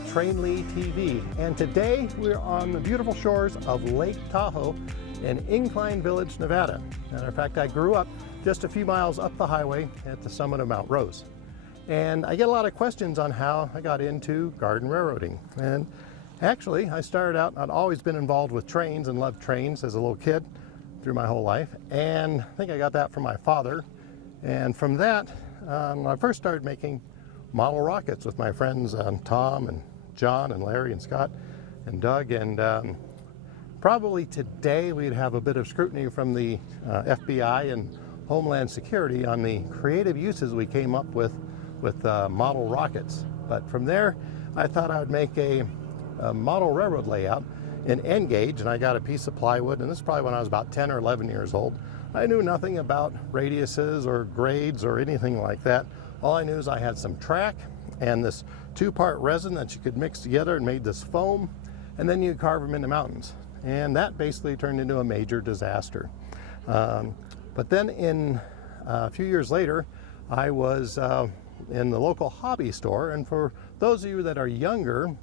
with Trainli TV, and today we're on the beautiful shores of Lake Tahoe in Incline Village, Nevada. Matter of fact, I grew up just a few miles up the highway at the summit of Mount Rose. And I get a lot of questions on how I got into garden railroading. And actually, I started out, I'd always been involved with trains and loved trains as a little kid through my whole life. And I think I got that from my father. And from that, I first started making model rockets with my friends Tom and John and Larry and Scott and Doug. And probably today we'd have a bit of scrutiny from the FBI and Homeland Security on the creative uses we came up with model rockets. But from there, I thought I would make a model railroad layout in N gauge, and I got a piece of plywood, and this is probably when I was about 10 or 11 years old. I knew nothing about radiuses or grades or anything like that. All I knew is I had some track and this two-part resin that you could mix together and made this foam, and then you carve them into mountains. And that basically turned into a major disaster. But then a few years later, I was in the local hobby store, and for those of you that are younger,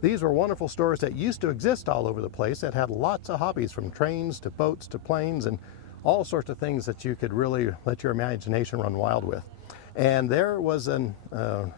these were wonderful stores that used to exist all over the place that had lots of hobbies, from trains to boats to planes and all sorts of things that you could really let your imagination run wild with. And there was a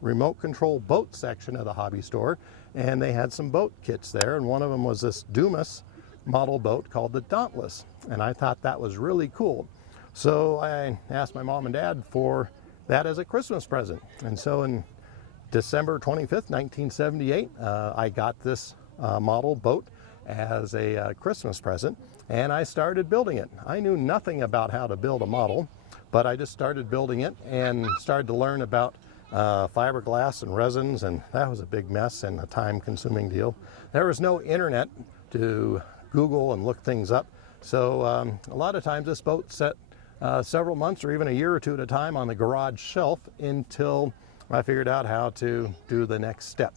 remote control boat section of the hobby store, and they had some boat kits there, and one of them was this Dumas model boat called the Dauntless, and I thought that was really cool. So I asked my mom and dad for that as a Christmas present, and so in December 25th, 1978, I got this model boat as a Christmas present, and I started building it. I knew nothing about how to build a model, but I just started building it and started to learn about fiberglass and resins, and that was a big mess and a time-consuming deal. There was no internet to Google and look things up, so a lot of times this boat sat several months or even a year or two at a time on the garage shelf until I figured out how to do the next step.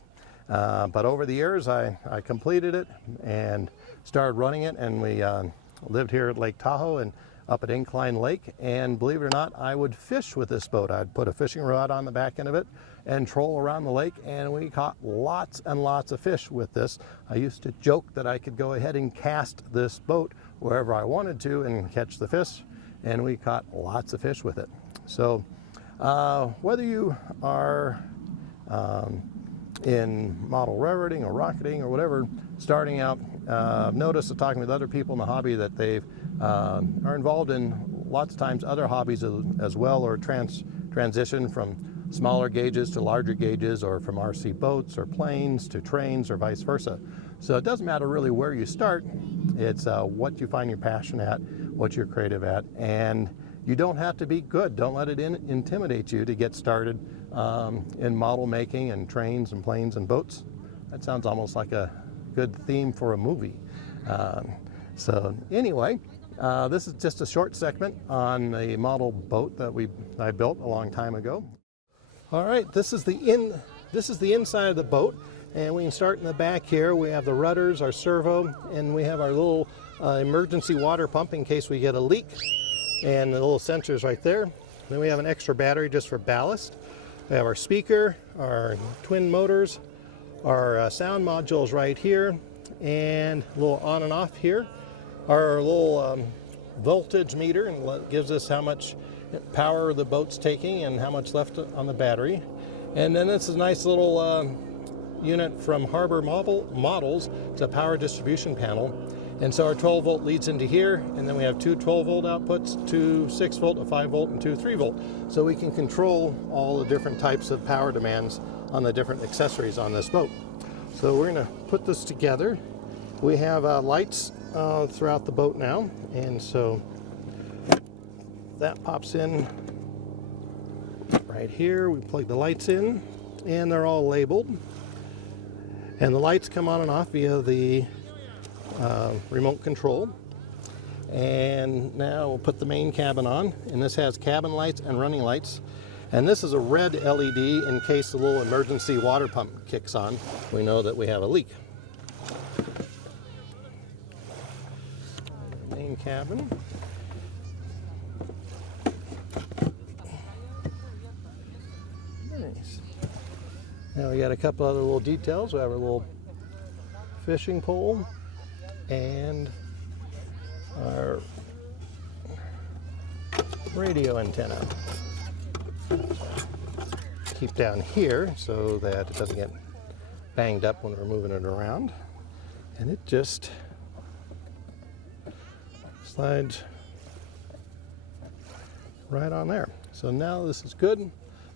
But over the years, I completed it and started running it, and we lived here at Lake Tahoe and up at Incline Lake, and believe it or not, I would fish with this boat. I'd put a fishing rod on the back end of it and troll around the lake, and we caught lots and lots of fish with this. I used to joke that I could go ahead and cast this boat wherever I wanted to and catch the fish, and we caught lots of fish with it. So whether you are in model railroading or rocketing or whatever, starting out, I've noticed talking with other people in the hobby that they are involved in lots of times other hobbies as well, or transition from smaller gauges to larger gauges, or from RC boats or planes to trains, or vice versa. So it doesn't matter really where you start, it's what you find your passion at, what you're creative at, and you don't have to be good. Don't let it intimidate you to get started in model making and trains and planes and boats. That sounds almost like a good theme for a movie. So anyway, this is just a short segment on the model boat that I built a long time ago. All right, this is the inside of the boat, and we can start in the back here. We have the rudders, our servo, and we have our little emergency water pump in case we get a leak, and the little sensors right there. Then we have an extra battery just for ballast. We have our speaker, our twin motors, our sound modules right here, and a little on and off here. Our little voltage meter, and gives us how much power the boat's taking and how much left on the battery. And then this is a nice little unit from Harbor Models. It's a power distribution panel. And so our 12 volt leads into here, and then we have two 12 volt outputs, two 6 volt, a 5 volt, and two 3 volt. So we can control all the different types of power demands on the different accessories on this boat. So we're going to put this together. We have lights throughout the boat now, and so that pops in right here. We plug the lights in, and they're all labeled. And the lights come on and off via the remote control. And now we'll put the main cabin on, and this has cabin lights and running lights. And this is a red LED in case the little emergency water pump kicks on. We know that we have a leak. Main cabin. Nice. Now we got a couple other little details. We have our little fishing pole and our radio antenna. Keep down here so that it doesn't get banged up when we're moving it around. And it just slides right on there. So now this is good.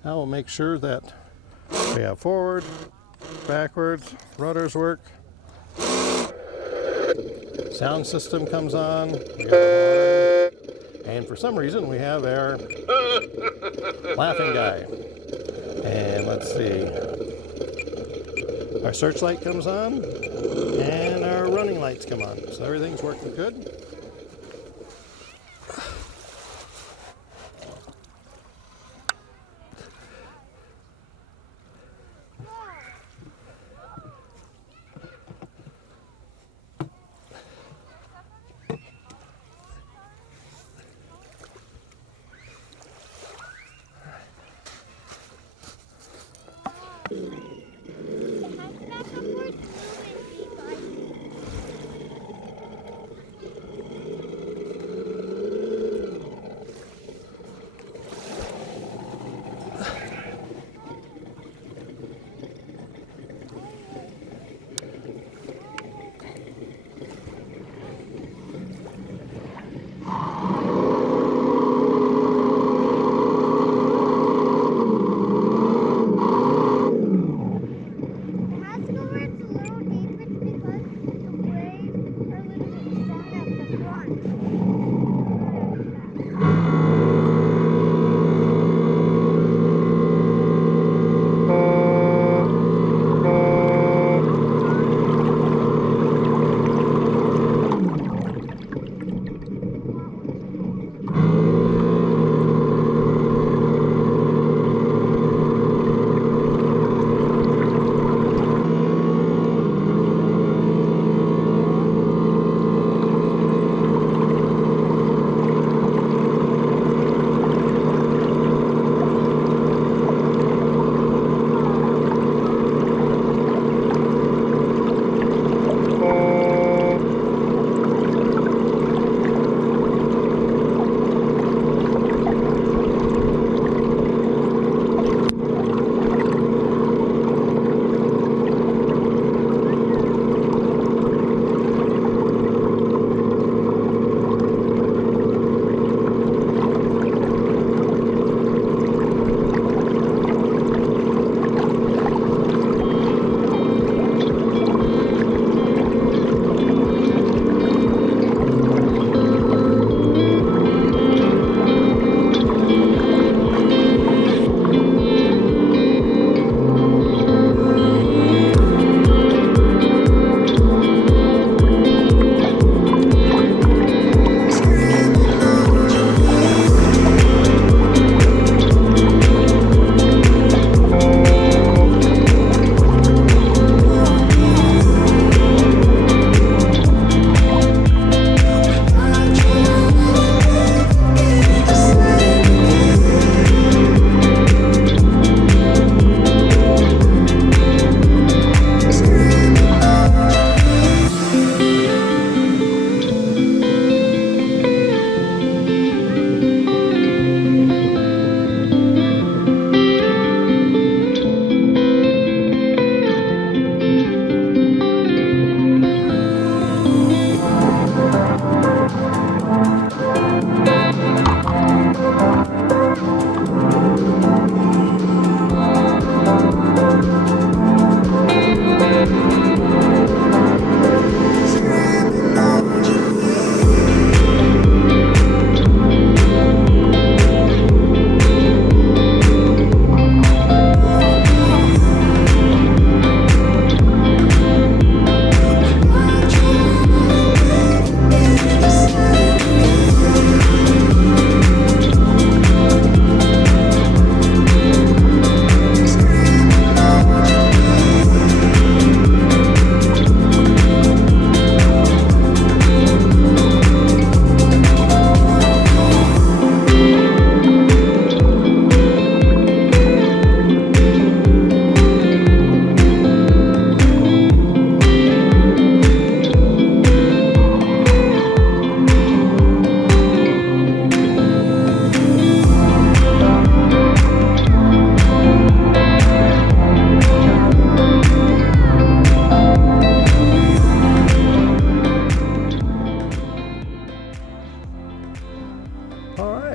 Now we'll make sure that we have forward, backwards, rudders work. Sound system comes on. We have our horn. And for some reason we have our laughing guy. And let's see. Our searchlight comes on and our running lights come on. So everything's working good.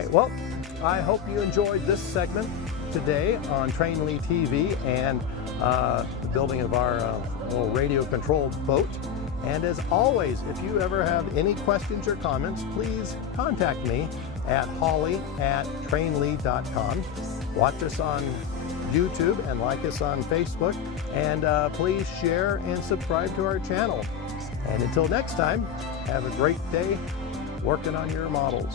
Okay, well, I hope you enjoyed this segment today on Trainli TV and the building of our little radio-controlled boat. And as always, if you ever have any questions or comments, please contact me at holly@trainli.com. Watch us on YouTube and like us on Facebook, and please share and subscribe to our channel. And until next time, have a great day working on your models.